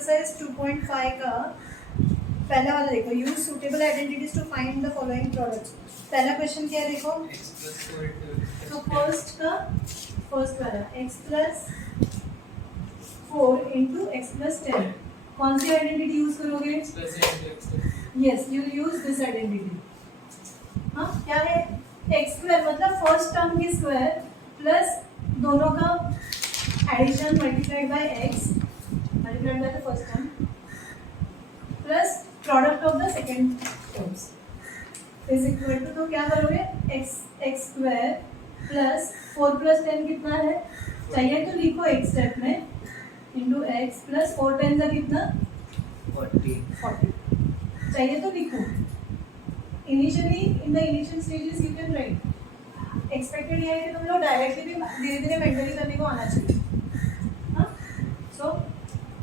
Exercise 2.5 का पहला वाला देखो, use suitable identities to find the following products. पहला क्वेश्चन क्या है देखो, तो फर्स्ट वाला x plus 4 into x plus 10, कौन सी आइडेंटिटी यूज करोगे? Yes, you use this identity. हाँ, क्या है? एक्स स्क्वायर मतलब फर्स्ट टर्म की स्क्वायर प्लस दोनों का addition multiplied by x multiplied by the first term plus product of the second terms is equal to, तो क्या करोगे? एक्स स्क्वायर प्लस 4 प्लस 10 कितना है? चाहिए तो लिखो एक स्टेप में, इंटू एक्स प्लस 4 10 का कितना? 40। चाहिए तो लिखो। Initially in the initial stages you can write. Expected ये है कि तुम लोग डायरेक्टली भी धीरे धीरे मेंटली करने को आना चाहिए। हाँ, सो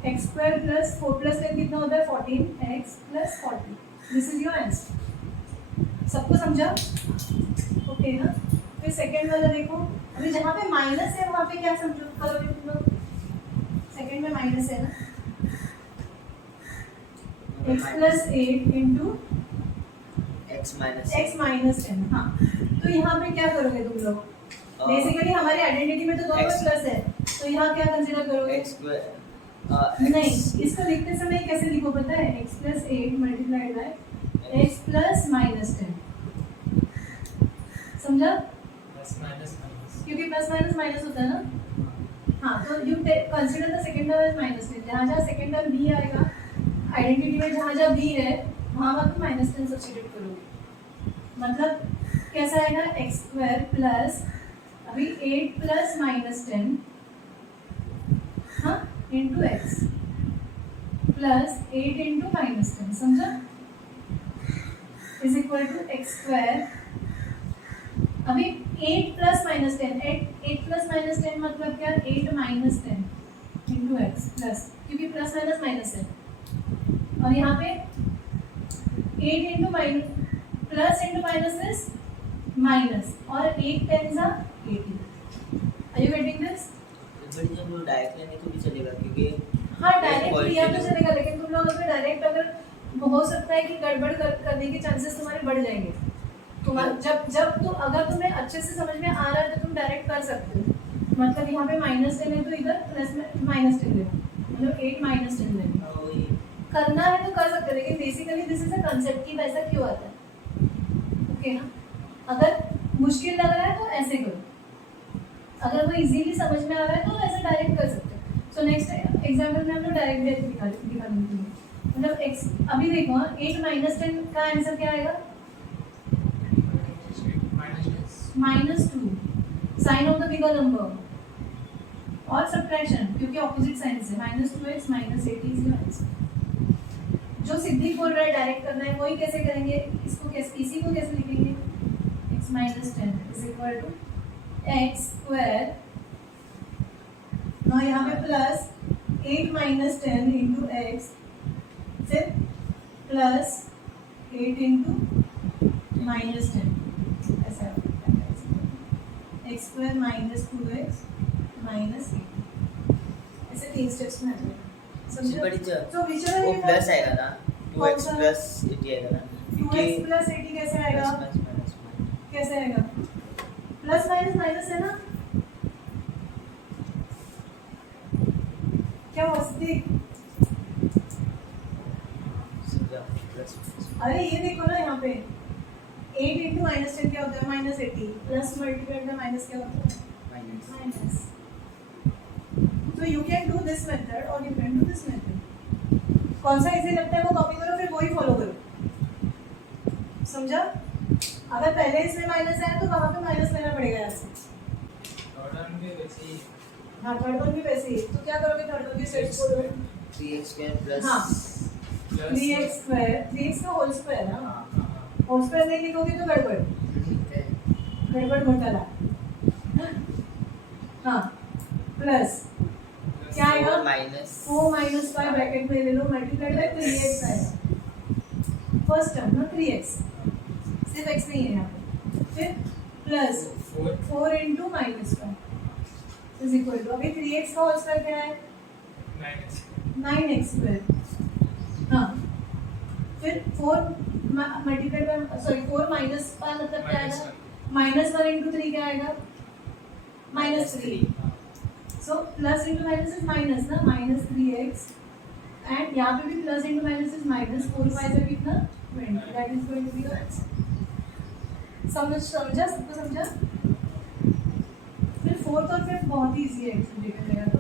एक्स स्क्वायर प्लस 4 प्लस 10 कितना होता है? 14 x plus 40। This is your answer. सबको समझा? ओके ना? फिर सेकेंड वाला देखो, अभी जहाँ पे माइनस है वहाँ पे क्या समझो करोगे तुम लोग? सेकेंड में माइनस है ना, x plus 8 into x minus 10। हाँ, तो यहाँ पे क्या करोगे तुम लोग? बेसिकली हमारी आइडेंटिटी में तो दोनों में प्लस है, तो यहाँ क्या कंसीडर करोगे? नहीं, इसको लिखते समय कैसे लिखो पता है? x plus 8 multiplied by x plus minus 10। समझा? क्योंकि प्लस माइनस माइनस होता है ना। हाँ, तो you consider the second term as minus 10। जहाँ जहाँ सेकंड टर्म b आएगा आइडेंटिटी में, जहाँ जहाँ b है वहाँ पर माइनस 10 सब्स्टिट्यूट करोगे। मतलब कैसा आएगा? एक्स स्क्वायर प्लस अभी 8 प्लस माइनस 10, हाँ, into x plus 8 into minus 10। समझा? Is equal to x square, अभी 8 प्लस माइनस 10, 8 प्लस माइनस 10 मतलब क्या? 8 माइनस 10 इंटू एक्स प्लस, क्योंकि प्लस माइनस माइनस है, और यहाँ पे 8 into minus plus into minus is minus, और 8 ten 80। Are you getting this? Direct लेने को भी चलेगा क्योंकि हाँ, डायरेक्ट लिया तो चलेगा, लेकिन तुम लोग अगर डायरेक्ट अगर हो सकता है कि गड़बड़ करने के चांसेस तुम्हारे बढ़ जाएंगे। जब तुम अगर तुम्हें अच्छे से समझ में आ रहा है तो तुम डायरेक्ट कर सकते हो। मतलब यहाँ पे माइनस 10 है तो इधर प्लस में माइनस 10 लेना, मतलब 8 माइनस 10 लेना। करना है तो कर सकते हो, लेकिन basically this is a concept कि वैसा क्यों आता है। ओके ना? अगर मुश्किल लग रहा है तो ऐसे करो, अगर वो इजीली समझ में आ रहा है तो ऐसे डायरेक्ट कर सकते हो। सो नेक्स्ट एग्जांपल में हम लोग डायरेक्ट दिखा देंगे। मतलब एक्स, अभी देखो 8 माइनस 10 का आंसर क्या आएगा? -2 sign of the bigger number और सब्ट्रैक्शन, क्योंकि ऑपोजिट साइन से -2x -80 इज योर आंसर। जो सिद्धि बोल रहा है डायरेक्ट करना है, वही कैसे करेंगे? इसको कैसे, इसी को कैसे लिखेंगे? x minus 10 is equal to x square, ना यहाँ पे प्लस 8 माइनस 10 इंटू एक्स, फिर प्लस 8 इंटू माइनस 10, ऐसा x square minus 2x minus 8, ऐसे 3 स्टेप्स में आ जाएगा। तो वो प्लस आएगा ना, 2x प्लस 80 आएगा ना, 2x प्लस 80 कैसे आएगा? कैसे आएगा? प्लस माइनस माइनस है ना, क्या वस्ती? अरे ये देखो ना, यहाँ पे 8 इंटू माइनस 10 क्या होता है? -80 प्लस मल्टीप्लाइड बाय माइनस क्या होता है? माइनस। तो you can do this method और you can do this method. कौन सा इजी लगता है वो कॉपी करो, फिर वही फॉलो करो। समझा? अगर पहले इसमें माइनस आया तो वहाँ पे माइनस लेना पड़ेगा ऐसे। हाँ, थर्ड वन भी वैसे ही। तो क्या करोगे? थर्ड वन की स्टेप्स बोलो। 3x स्क्वायर प्लस, हाँ, 3x स्क्वायर, 3x का होल स्क्वायर ना, होल स्क्वायर नहीं लिखोगे तो गड़बड़ घोटाला। हाँ, प्लस क्या आएगा? -4 माइनस 5 ब्रैकेट में ले लो, मल्टीप्लाइड बाय 3x आएगा। फर्स्ट टर्म ना 3x, सिर्फ x नहीं है यहाँ पे। फिर plus 4 into minus 5 is equal to, अभी 3x का होल स्क्वायर क्या है? 9x स्क्वायर, हाँ फिर 4 मल्टीप्लाइड बाय सॉरी 4 माइनस का मतलब क्या आएगा, -1 into 3 क्या आएगा, -3, so plus into minus is minus ना, -3x एंड यहाँ पे भी plus into minus is minus, 4 5 से कितना 20, that is going to be your answer. समझा सबको समझा? फिर फोर्थ और फिफ्थ बहुत ही इजी है एक्चुअली देखा जाएगा तो,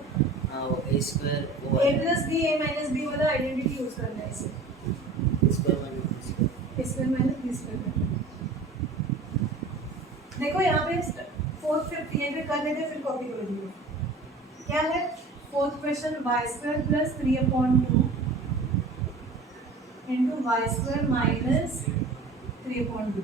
हाँ वो a स्क्वायर वो a plus b a minus b वाला आइडेंटिटी यूज करना है इसे, square minus a square minus b square. देखो यहाँ पे फोर्थ फिफ्थ ये भी कर लेते फिर कॉपी कर दिए। क्या है fourth question, y square plus 3/2 into y square minus 3/2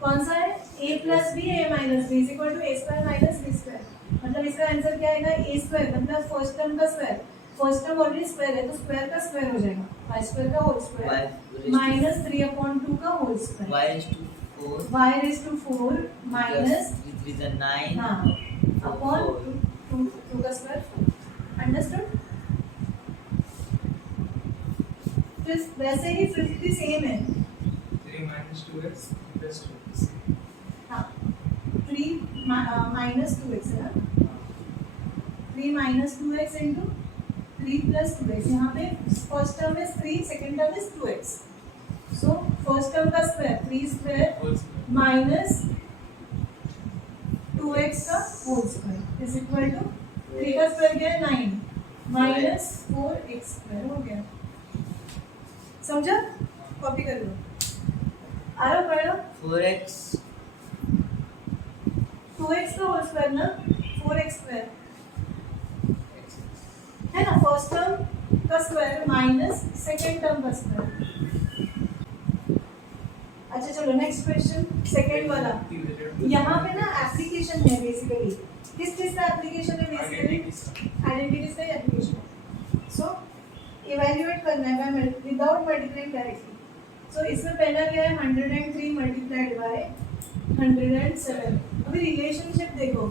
कौन सा है, a plus b a minus b equal to a square minus b square, मतलब इसका आंसर क्या आएगा, a स्क्वायर मतलब फर्स्ट टर्म का square, first term already square है तो स्क्वायर का स्क्वायर हो जाएगा, y स्क्वायर का होल स्क्वायर माइनस 3/2 का whole square, y raised to 4 minus 9 हाँ अपॉन 2 का स्क्वायर, अंडरस्टूड? फिर वैसे ही फिफ्थ भी सेम है, 3 minus 2x plus 2x. हाँ 3 माइनस 2x है ना, 3 minus 2x into 3 plus 2x, यहाँ पे first term is 3 second term is 2x, so first term का square 3 square Whole square. Minus 2x का whole square is equal to 3 का square क्या है 9 माइनस 4x स्क्वायर हो गया। समझा? कॉपी कर लो, आ रहा पढ़ लो। 4x 2x का होल स्क्वायर ना 4x स्क्वायर है ना, फर्स्ट टर्म का स्क्वायर माइनस सेकेंड टर्म का स्क्वायर। अच्छा चलो नेक्स्ट क्वेश्चन, सेकेंड वाला। यहाँ पे ना एप्लीकेशन है बेसिकली, किस चीज का एप्लीकेशन है बेसिकली, आइडेंटिटीज का एप्लीकेशन है। सो इवैल्यूएट करना है विदाउट मल्टीप्लाइंग डायरेक्टली। सो इसमें पहला क्या है 103 मल्टीप्लाइड बाय 107। अभी रिलेशनशिप देखो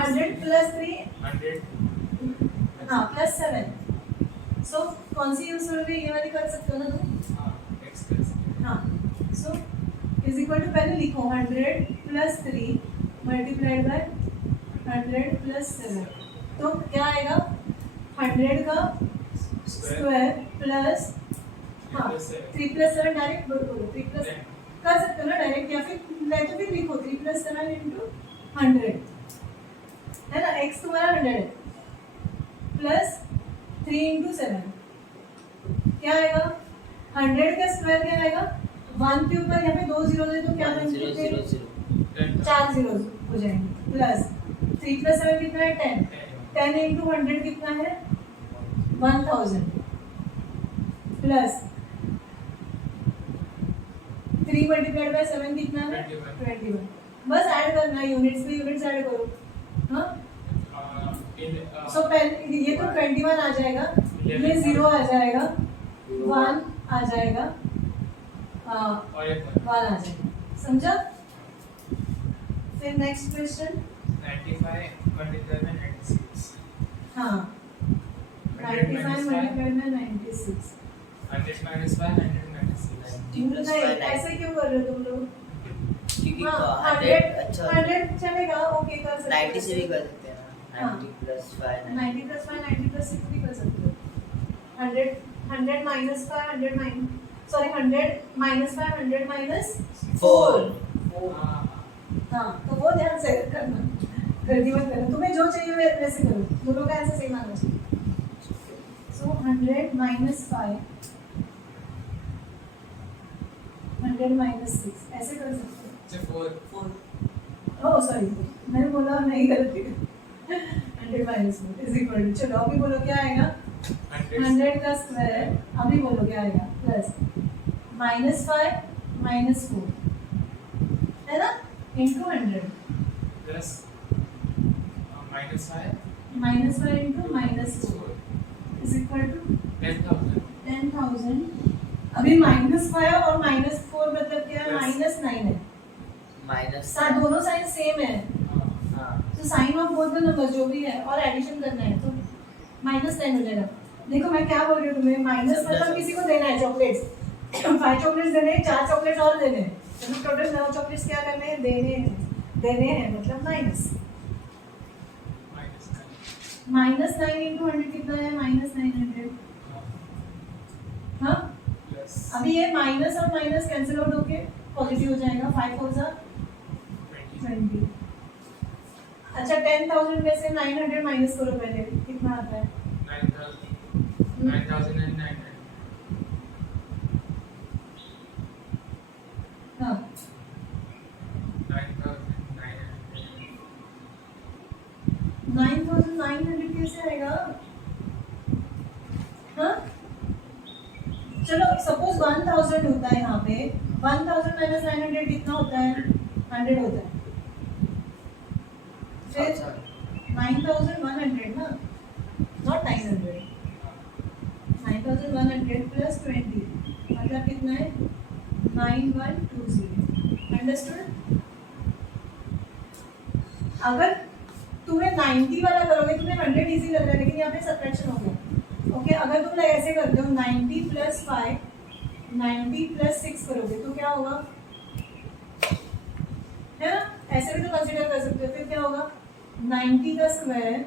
100 प्लस 3 100 हाँ प्लस 7। सो कौन सी यूज करोगे, ये वाली कर सकते हो ना तुम, x plus हाँ। सो इज इक्वल टू पहले लिखो 100 प्लस 3 मल्टीप्लाइड बाय 100 प्लस 7, तो क्या आएगा 100 का स्क्वायर प्लस हाँ 3 प्लस 7 डायरेक्ट बोलो 3 प्लस कर सकते हो ना डायरेक्ट, या फिर नहीं तो फिर लिखो 3 प्लस 7 इंटू 100 है ना, x तुम्हारा 100 है प्लस 3 इंटू 7 क्या आएगा 100 का स्क्वायर क्या आएगा 1 के ऊपर यहाँ पे 2 जीरो है तो क्या बन 0 0 0 4 जीरो हो जाएंगे, प्लस 3 प्लस 7 कितना है 10, 10 इंटू 100 कितना है 1000 प्लस 3 मल्टीप्लाइड बाय 7 कितना है 21। बस ऐड करना है, यूनिट्स में यूनिट्स ऐड करो हाँ। सो पहले ये तो 21 आ जाएगा, ये 0 आ जाएगा, 1 आ जाएगा, 1 आ जाएगा, समझा? फिर नेक्स्ट क्वेश्चन 95 multiplied by 96. हाँ 95 मल्टीप्लाइड बाय 96। 100 minus 5 100 minus 6. नहीं ऐसे क्यों कर रहे हो तुम लोग? क्योंकि हाँ 100 अच्छा 100 चलेगा, ओके कर सकते हो 90 से भी कर सकते हैं ना, 90 प्लस 5 90 प्लस 5 90 प्लस 6 भी कर सकते हो। 100 minus 5 100 minus sorry 100 minus 5 100 minus 4 हाँ, तो वो ध्यान से करना, गलती मत करना, तुम्हें जो चाहिए वैसे करो, दोनों का ऐसा सेम आना चाहिए। सो 100 माइनस 5 100 माइनस 6 ऐसे कर सकते हो। 4 ओह सॉरी मैंने बोला नहीं गलती 100 माइनस 4 इज इक्वल टू, चलो अभी बोलो क्या आएगा 100 का स्क्वायर, अभी बोलो क्या आएगा प्लस -5 -4 है ना into 100 plus minus 5 -5 into -4 is equal to 10,000. 10,000। अभी -5 और -4 मतलब क्या है -9 है, माइनस दोनों साइन सेम है, हाँ तो sign of both the number जो भी है और एडिशन करना है तो -9 हो जाएगा। देखो मैं क्या बोल रही हूँ तुम्हें, माइनस मतलब किसी को देना है चॉकलेट्स, 5 चॉकलेट्स देने हैं, 4 चॉकलेट्स और देने हैं, तो टोटल 9 चॉकलेट्स क्या करने हैं, देने हैं मतलब माइनस। -9 इंटू 100 कितना है, -900। हाँ प्लस अभी ये माइनस और माइनस कैंसिल आउट होके पॉजिटिव हो जाएगा, 5 4 जा 20। अच्छा 10,000 में से 900 माइनस करो पहले, कितना आता है? 9,900 हाँ 9,900 कैसे आएगा? हाँ चलो सपोज 1000 होता है यहाँ पे, 1000 माइनस 900 कितना होता है? 100 होता है। फिर 9,100 ना, नॉट 900, 9,100 प्लस 20 मतलब कितना है? 9120। अंडरस्टूड? अगर तुम्हें 90 वाला करोगे तुम्हें 100 इजी लग रहा है, लेकिन यहाँ पे सबट्रैक्शन हो गया। ओके अगर तुम लोग ऐसे करते हो 90 प्लस 5 90 प्लस 6 करोगे तो क्या होगा, है ना? ऐसे भी तो कंसीडर कर सकते हो। फिर क्या होगा, 90 का square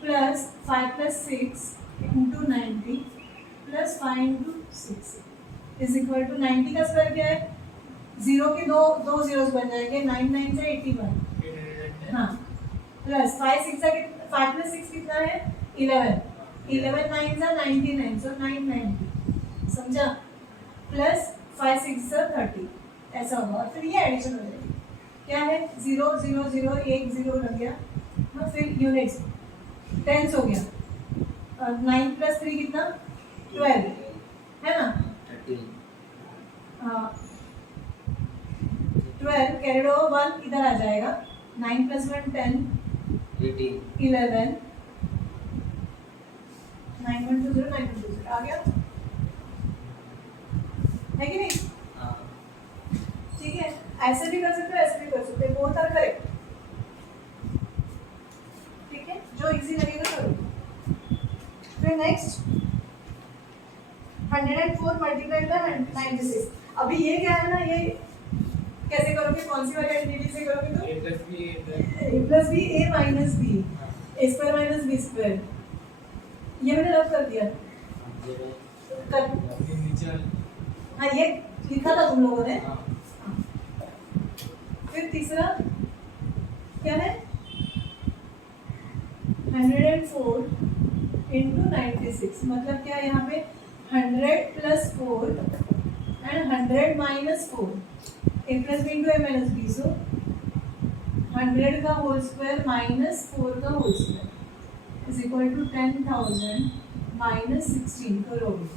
plus 5 plus 6 into 90 plus 5 into 6 is equal to 90 का स्क्वायर क्या है, जीरो के दो जीरोस बन जाएंगे, 9 9 से 81। हाँ प्लस 5 6 5 प्लस 6 कितना है, 11 11 9 से 99 सो 990 समझा, प्लस 5 6 से 30 ऐसा होगा। और फिर ये एडिशन हो जाएगी, क्या है 0 0 0 1 0 लग गया। हाँ फिर यूनिट्स टेंस हो गया, और 9 प्लस 3 कितना 12 है ना, 12 कैरिड ओवर 1 इधर आ जाएगा, 9 प्लस 1 10 11 9120 9120 आ गया है कि नहीं? ठीक है ऐसे भी कर सकते हो ऐसे भी कर सकते हो, बोथ आर करेक्ट। ठीक है जो इजी लगेगा करो। फिर नेक्स्ट 104 मल्टीप्लाई बाय 96। अभी ये क्या है ना, ये कैसे करोगे, कौन सी वाली आइडेंटिटी से करोगे? तो a plus b a minus b a square minus b square, ये मैंने रब कर दिया कर। हाँ ये लिखा था तुम लोगों ने। फिर तीसरा क्या है, 104 इंटू 96 मतलब क्या, यहाँ पे 100 plus 4 and 100 minus 4, A plus B into A minus B, so 100 का होल स्क्वायर माइनस 4 का whole square is equal to 10,000 minus 16 करोगे।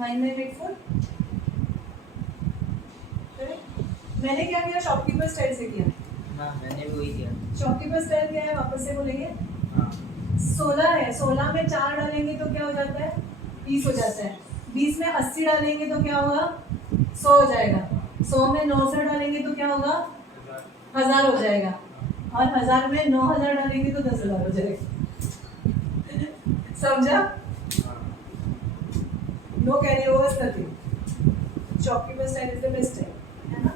9984। मैंने क्या किया, शॉपकीपर स्टाइल से किया। हाँ मैंने भी वही किया। शॉपकीपर स्टाइल क्या है वापस से बोलेंगे। हाँ 16 है, 16 में 4 डालेंगे तो क्या हो जाता है, 20 हो जाता है। 20 में 80 डालेंगे तो क्या होगा, 100 हो जाएगा। 100 में 900 डालेंगे तो क्या होगा, 1000 हो जाएगा। और 1000 में 9000 डालेंगे तो 10,000 हो जाएगा। समझा? No carry overs nothing. Shopkeeper style is the best है ना।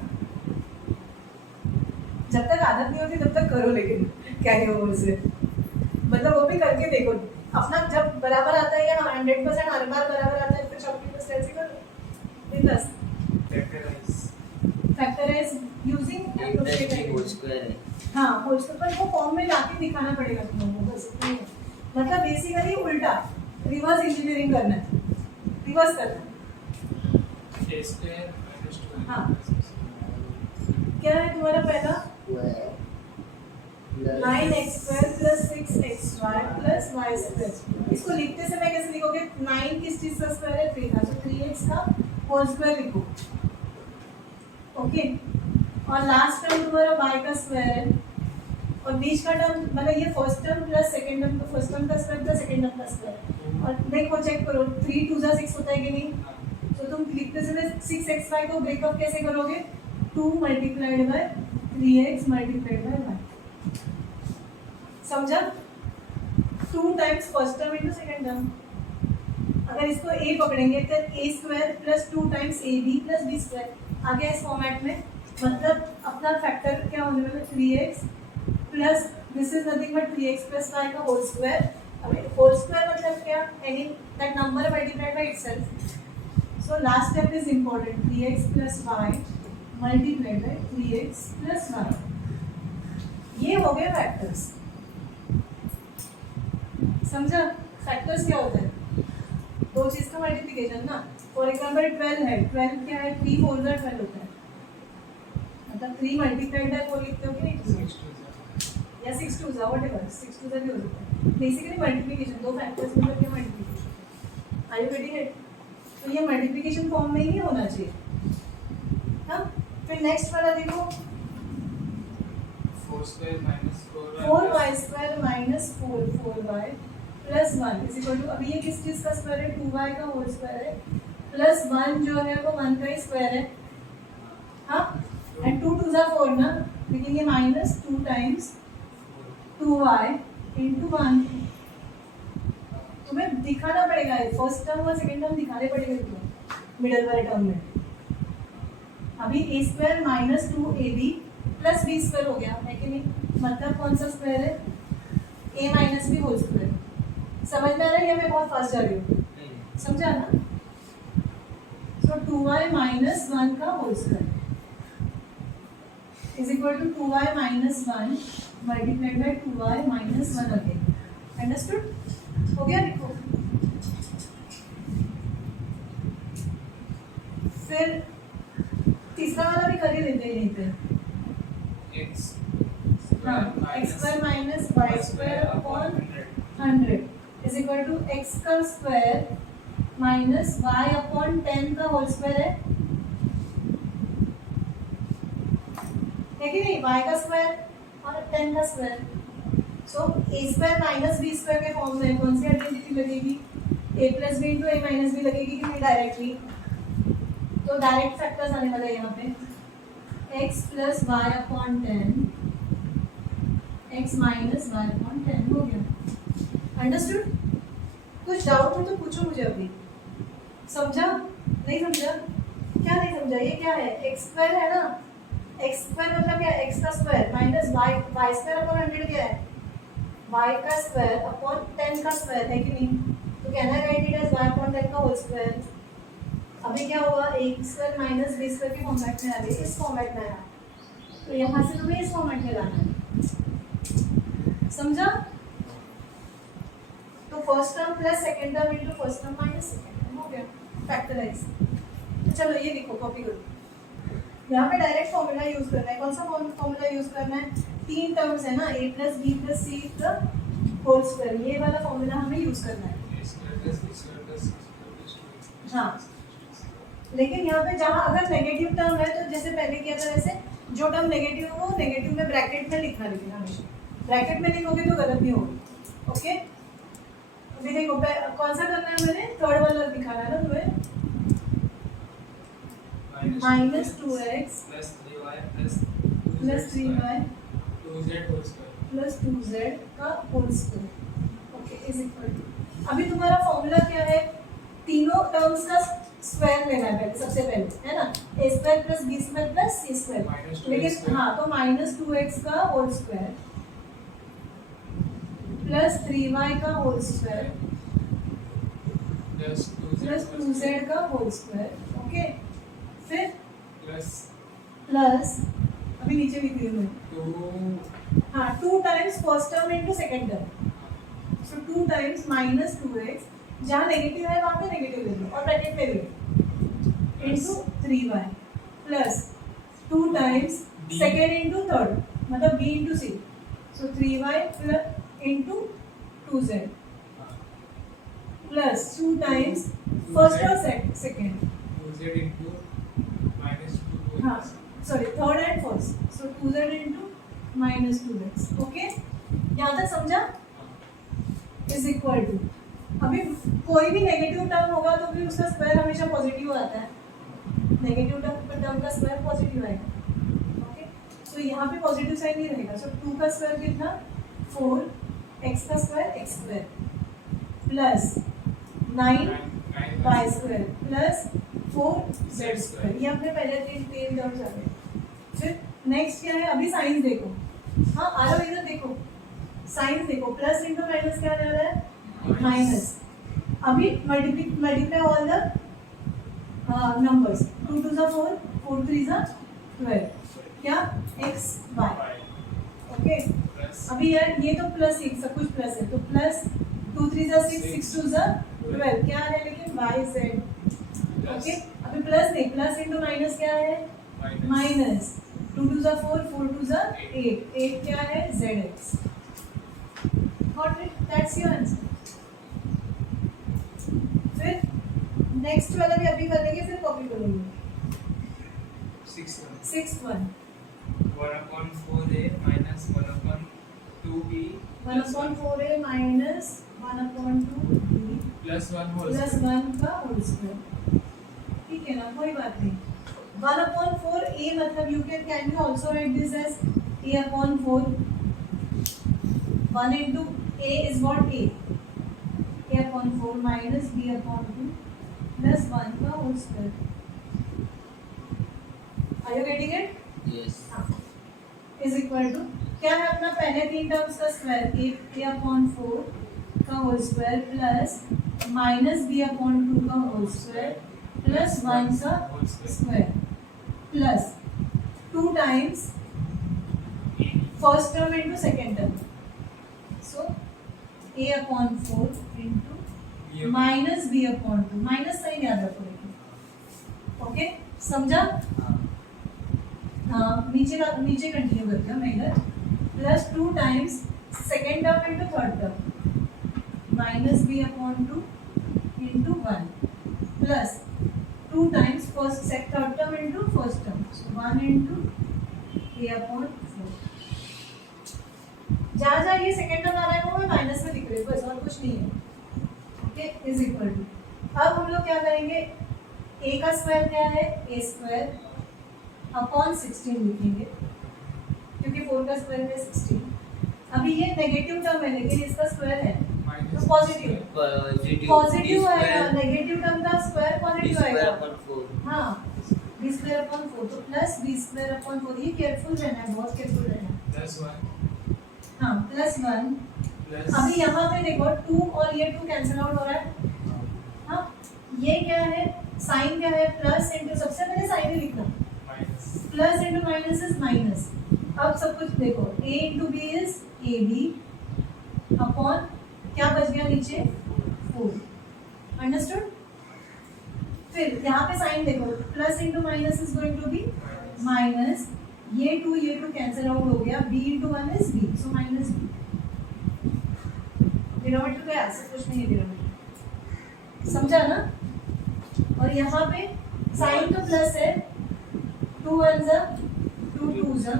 जब तक आदत नहीं होती तब तक करो, लेकिन कैरी ओवर से मतलब वो भी करके देखो। अपना जब बराबर आता है या 100% हर बार बराबर आता है, फिर शॉपकीपर स्टाइल से करो। Plus factorise using appropriate whole square है। हाँ होल स्क्वायर, पर वो फॉर्म में लाके दिखाना पड़ेगा तुम लोगों को, बस इतना ही है। मतलब बेसिकली उल्टा रिवर्स इंजीनियरिंग करना है, रिवर्स करना है। हाँ क्या है तुम्हारा पहला, 9x² plus 6xy plus y²। इसको लिखते समय कैसे लिखोगे, 9 किस चीज का स्क्वायर है, 3 का, तो 3x का होल स्क्वायर लिखो। ओके और लास्ट टर्म तुम्हारा y का स्क्वायर और बीच का टर्म मतलब ये first term plus second term का फर्स्ट टर्म का स्क्वायर प्लस सेकंड टर्म का स्क्वायर। और देखो चेक करो 3 2 6 होता है कि नहीं? तो तुम लिखते समय 6xy को ब्रेकअप कैसे करोगे? 2 multiplied by 3x multiplied by y। समझा? 2 times first term into second term. अगर इसको a पकड़ेंगे तो a square plus 2 times ab plus b square आ गया इस फॉर्मेट में। मतलब अपना फैक्टर क्या होने वाला है? 3x plus this is nothing but 3x plus y का होल स्क्वायर। अब होल स्क्वायर मतलब क्या? Any that number multiplied by itself. So last step is important, 3x plus y multiplied by 3x plus y। ये हो गए factors. समझा? Factors क्या होता है? दो चीज का मल्टीप्लिकेशन ना। फॉर एग्जांपल 12 है, 12 क्या है? 3 4 12 होता है। मतलब 3 मल्टीप्लाइड बाय 4 लिखते हो कि नहीं? या 6 2 व्हाटएवर 6 2 भी हो सकता है। बेसिकली मल्टीप्लिकेशन, दो फैक्टर्स मतलब क्या multiplication. Are you getting it? तो ये मल्टीप्लिकेशन फॉर्म में ही होना चाहिए। हाँ, फिर नेक्स्ट वाला देखो 4 square minus 4y 4y square minus 4y plus 1 is equal to, अभी ये किस चीज का स्क्वायर है? 2y का होल स्क्वायर है प्लस 1 जो है वो 1 का ही स्क्वायर है। हाँ, एंड 2 2 4 ना, लेकिन ये माइनस 2 टाइम्स 2y इंटू 1। तुम्हें दिखाना पड़ेगा, फर्स्ट टर्म और सेकेंड टर्म दिखाने पड़ेंगे तुम्हें मिडल वाले टर्म में। अभी a square minus 2ab plus b square हो गया है कि नहीं? मतलब कौन सा स्क्वायर है? a minus b whole square. समझ में आ रहा है या मैं बहुत फास्ट जा रही हूँ? समझा ना? सो 2y माइनस 1 का whole square is equal to 2y minus 1 multiplied by 2y minus 1 again. Understood? हो गया? लिखो। फिर तीसरा वाला भी कर ही लेते हैं यहीं पे। x हाँ, x square minus y square upon 100 is equal to x का स्क्वायर माइनस y अपॉन 10 का होल स्क्वायर है कि नहीं? y का स्क्वायर और 10 का square. So a square minus b square के फॉर्म में कौन सी आइडेंटिटी लगेगी? a plus b into a minus b लगेगी कि नहीं डायरेक्टली? तो डायरेक्ट फैक्टर्स आने वाला है यहाँ पे, x plus y upon 10 x minus y upon 10 हो गया। अंडरस्टूड? कुछ डाउट हो तो पूछो मुझे अभी। समझा? नहीं समझा? क्या नहीं समझा? ये क्या है? x स्क्वायर है ना? x स्क्वायर मतलब क्या? x का square minus y square upon 100 क्या है? y का स्क्वायर अपॉन 10 का स्क्वायर है कि नहीं? तो कहना है write it as y upon 10 का होल स्क्वायर। अभी क्या हुआ? a square minus b square के फॉर्मेट में आ गई, इस फॉर्मेट में आया। तो यहाँ से तुम्हें इस फॉर्मेट में लाना है। समझा? तो first term plus second term into first term minus second term हो गया, फैक्टराइज। तो चलो ये लिखो, कॉपी करो। यहाँ पे डायरेक्ट फॉर्मूला यूज करना है। कौन सा फॉर्मूला यूज करना है? 3 टर्म्स है ना, a प्लस बी प्लस सी का होल स्क्वायर, ये वाला फॉर्मूला हमें यूज करना है। हाँ, लेकिन यहाँ पे जहाँ अगर नेगेटिव टर्म है तो जैसे पहले किया था वैसे जो टर्म नेगेटिव हो वो नेगेटिव में ब्रैकेट में लिखना, लेकिन हमेशा ब्रैकेट में लिखोगे तो गलत नहीं होगी। ओके, अभी देखो कौन सा करना है? मैंने थर्ड वाला दिखाना है ना तुम्हें। Minus 2x plus 3y plus 3y 2z whole square plus 2z का whole square. Okay, is equal to, अभी तुम्हारा फॉर्मूला क्या है? तीनों टर्म्स का स्क्वायर लेना है पहले, सबसे पहले है ना, a square plus b square plus c square. लेकिन हाँ, तो माइनस 2x का होल स्क्वायर प्लस 3y का होल स्क्वायर प्लस 2z का होल स्क्वायर। ओके, फिर प्लस अभी नीचे लिख रही हूँ मैं, हाँ 2 times first term into second term. So 2 times minus 2x, जहाँ नेगेटिव है वहाँ पे नेगेटिव ले लो और ब्रैकेट में भी into 3y plus 2 times second into third मतलब b इनटू c। सो 3y plus into 2z plus 2 times first और सेकेंड। 2z into minus 2 हाँ, sorry third and first, so 2z into minus 2x. Okay, यहाँ तक समझा? Is equal to, अभी कोई भी negative term होगा तो भी उसका स्क्वायर हमेशा पॉजिटिव आता है. नेगेटिव टर्म का स्क्वायर पॉजिटिव आएगा. ओके, तो यहाँ पे पॉजिटिव साइन नहीं रहेगा. सो 2 का स्क्वायर कितना 4, x का square x square plus 9 y square plus 4 z square. ये अपने पहले तीन टर्म्स आ गए. फिर नेक्स्ट क्या है, अभी साइंस देखो. हाँ आ रहा, इधर देखो साइंस देखो. प्लस इंटू माइनस क्या जा रहा है, माइनस. अभी मल्टीप्लाई ऑल द नंबर्स. 2 2 जा 4, 4 3 जा 12. क्या x y. ओके, अभी यार ये तो प्लस एक सब कुछ प्लस है, तो प्लस 2 3 जा 6, 6 2 जा 12. क्या है लेकिन y z. ओके, अभी प्लस नहीं, प्लस इंटू माइनस क्या है, माइनस. 2 2 जा 4, 4 2 जा 8, 8 क्या है zx. Got it? That's your answer. फिर नेक्स्ट वाला भी अभी कर लेंगे, फिर कॉपी करेंगे. 6th one 1/4a minus 1/2b 1/4a minus 1/2b plus 1 whole plus square. 1 का होल स्क्वायर. ठीक है ना, कोई बात नहीं. 1/4a मतलब you can you also write this as a/4. 1 into a is what, a/4 minus b/2 plus 1 का whole square. Are you getting it? Yes. Is equal to क्या है अपना पहले तीन टर्म्स का स्क्वायर, a/4 का whole square plus minus b/2 का whole square plus 1 का square plus 2 times first term into second term. So a/4 into minus b/2. Minus sign याद रखो. ओके, समझा? हाँ, नीचे कंटिन्यू करते हैं. मैं इधर plus 2 times second term into third term minus b/2 into 1 plus 2 times first third term into first term. So 1 into a/4. जहाँ जहाँ ये सेकेंड टर्म आ रहा है वो मैं माइनस में लिख रही हूँ, बस और कुछ नहीं है. Okay, is equal to. अब हम लोग क्या करेंगे, a का स्क्वायर क्या है, a स्क्वायर अपॉन 16 लिखेंगे क्योंकि 4 का स्क्वायर है 16. अभी ये नेगेटिव टर्म है लेकिन इसका स्क्वायर है तो पॉजिटिव आएगा. नेगेटिव टर्म का स्क्वायर पॉजिटिव आएगा. हाँ, b/4 तो प्लस b/4. ये केयरफुल रहना है, बहुत केयरफुल रहना है. plus 1 हाँ, प्लस 1. plus अभी यहाँ पे देखो 2 और ये 2 कैंसिल आउट हो रहा है. हाँ, ये क्या है, साइन क्या है, प्लस इंटू, सबसे पहले साइन ही लिखना. minus plus into minus is minus. अब सब कुछ देखो, a into b is a b upon क्या बच गया नीचे 4. अंडरस्टूड? फिर यहाँ पे साइन देखो, plus into minus is going to be minus. ये 2 कैंसिल आउट हो गया. b into 1 is b, so minus b. Denominator का ऐसा कुछ नहीं है डिनोमिनेटर. समझा ना? और यहाँ पे साइन तो प्लस है. 2 1 जा 2 2 जा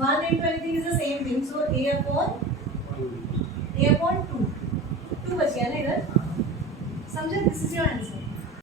1 into anything is the same thing, so a/2 2 बच गया ना इधर. समझे? This is your answer.